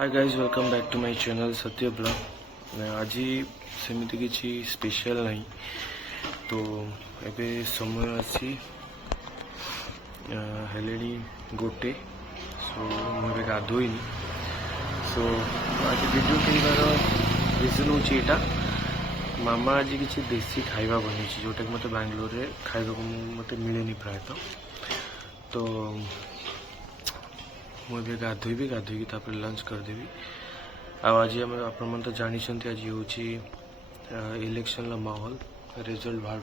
Hi guys welcome back to my channel Satya blog. आज सेमती किसी स्पेशल नहीं तो एबे समय अच्छी हेले गोटे सो मुझे गाधोईनी सो आज वीडियो कर रिजन हूँ यहाँ मामा आज किसी देसी खाଇବା बनी जोटा कि मत बांग्लोर रे खाଇବା को मत मिले प्रायतः तो मुझे गाधोबी गाधोई लंच करदेवी आज आप तो जानते आज हूँ इलेक्शन माहौल रिजल्ट बाहर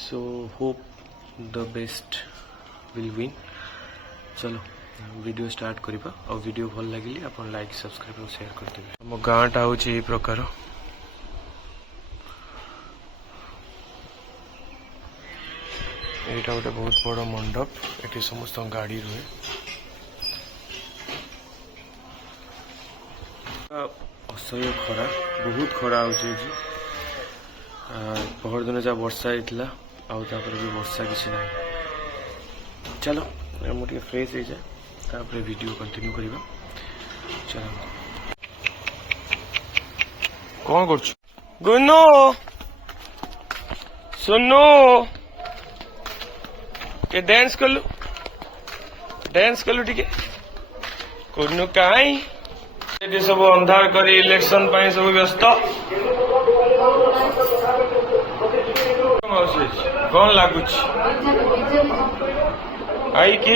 so hope the best will win. चलो वीडियो स्टार्ट करवा और वीडियो भल लगे आप लाइक सब्सक्राइब और शेयर करदेवे। आम गाँटा हूँ यही प्रकार यहाँ गोटे बहुत बड़ मंडप ये समस्त गाड़ी रुहे असह्य खरा बहुत खरा हो पहर दिन जहाँ वर्षा होता आपर भी वर्षा किसी ना। चलो मुझे फ्रेश हो जाए वीडियो कंटिन्यू करवा। चलो कौन कर गुन्नू सुन्नू के डांस कलु टिके गुन्नू कहीं सब अंधार कर इलेक्शन सब व्यस्त कौन लगुच आई कि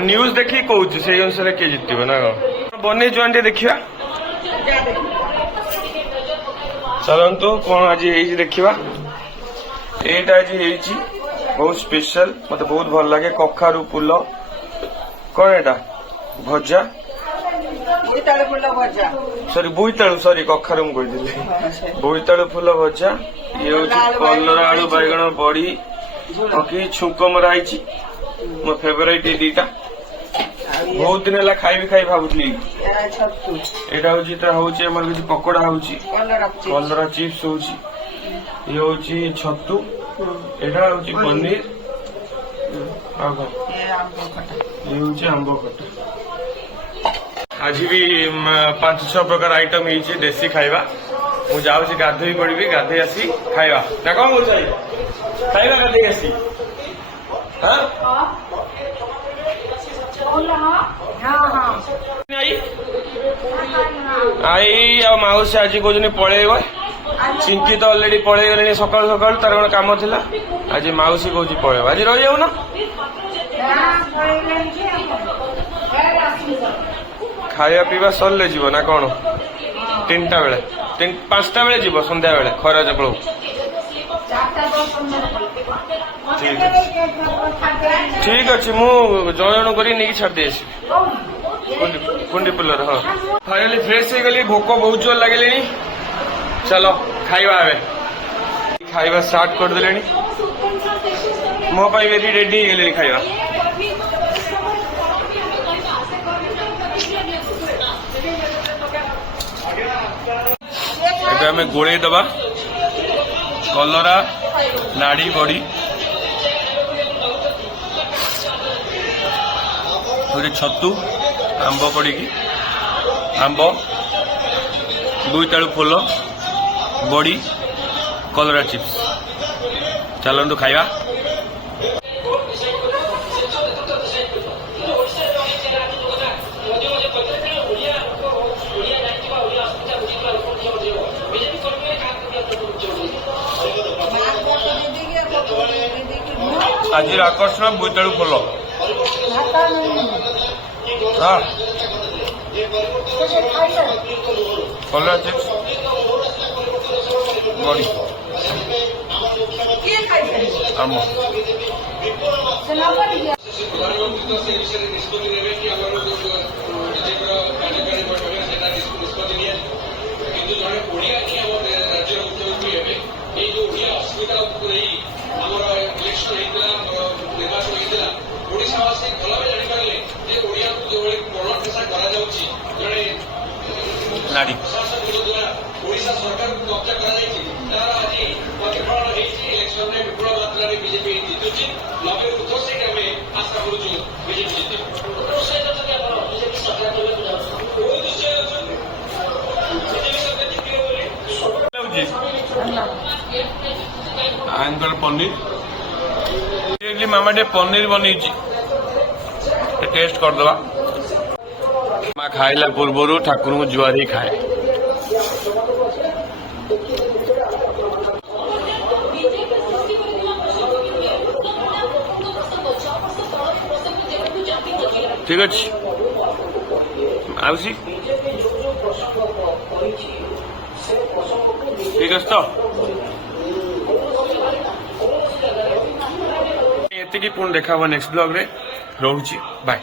न्यूज देखी कहूँ से अनुसार किए जितब ना बने जुआन देखा चलतु कौन आज देखा एटा आज बहुत स्पेशल मत बहुत भल लगे कखारू फूल कौन एटा भजा सॉरी बोईतालु सॉरी कखारू मुझे बोईतालु फूल भजा ये हूँ कलर आलू बैगण बड़ी कि छुंक मराई मो फेवरेट ये दीटा बहुत दिन है खाई भावुली यहाँ हूँ किसी पकोड़ा हूँ कलरा चिप्स हूँ ये हूँ छतु एटा हूँ पनीर ये हूँ आंब खटा। आज भी 5-6 प्रकार आइटम है देसी खाइबा मु जाऊँ गाधोई पड़ी गाधोई आसी खाइबा ना कौन बोल खाइबा गाधोई आसी आई आ माउसी आज कौन पलैब चिंकी तो अलरेडी पलि गले सकाल सकाल तार गोटे कम थिला आज माउसी कौन पलैब आज रही जाऊ ना खाया पीवा सरले जीव ना कौन 3टा बेले 5टा बेले जीव संध्या बेले खरा चपल ठीक अच्छे मु जन कर छाड़ी कुंडी पुलर हाँ फाइनाली फ्रेश हो गली भोक बहुत जोर लगे। चलो खाइबा खाइबा स्टार्ट कर देले मो पाई भी रेडी हो गले खाइबा। एबे हमें गोड़े दबा कलरा नाड़ी बड़ी गोटे छतु आंब पड़ी आंब बोईतालु फूल बड़ी कलरा चिप्स चलतु खाइबा। आज आकर्षण बोईतालु फूल हाँ कलरा चिप्स बड़ी आम नाड़ी आंकर पनीर मामा टे पनीर बनी टेस्ट करदे माँ खाइला पूर्वर ठाकुर को जुआर ही खाए ठीक अच्छे आउसी ठीक अच्छे तो ये पुणी देखा नेक्स्ट ब्लॉग रे रोची बाय।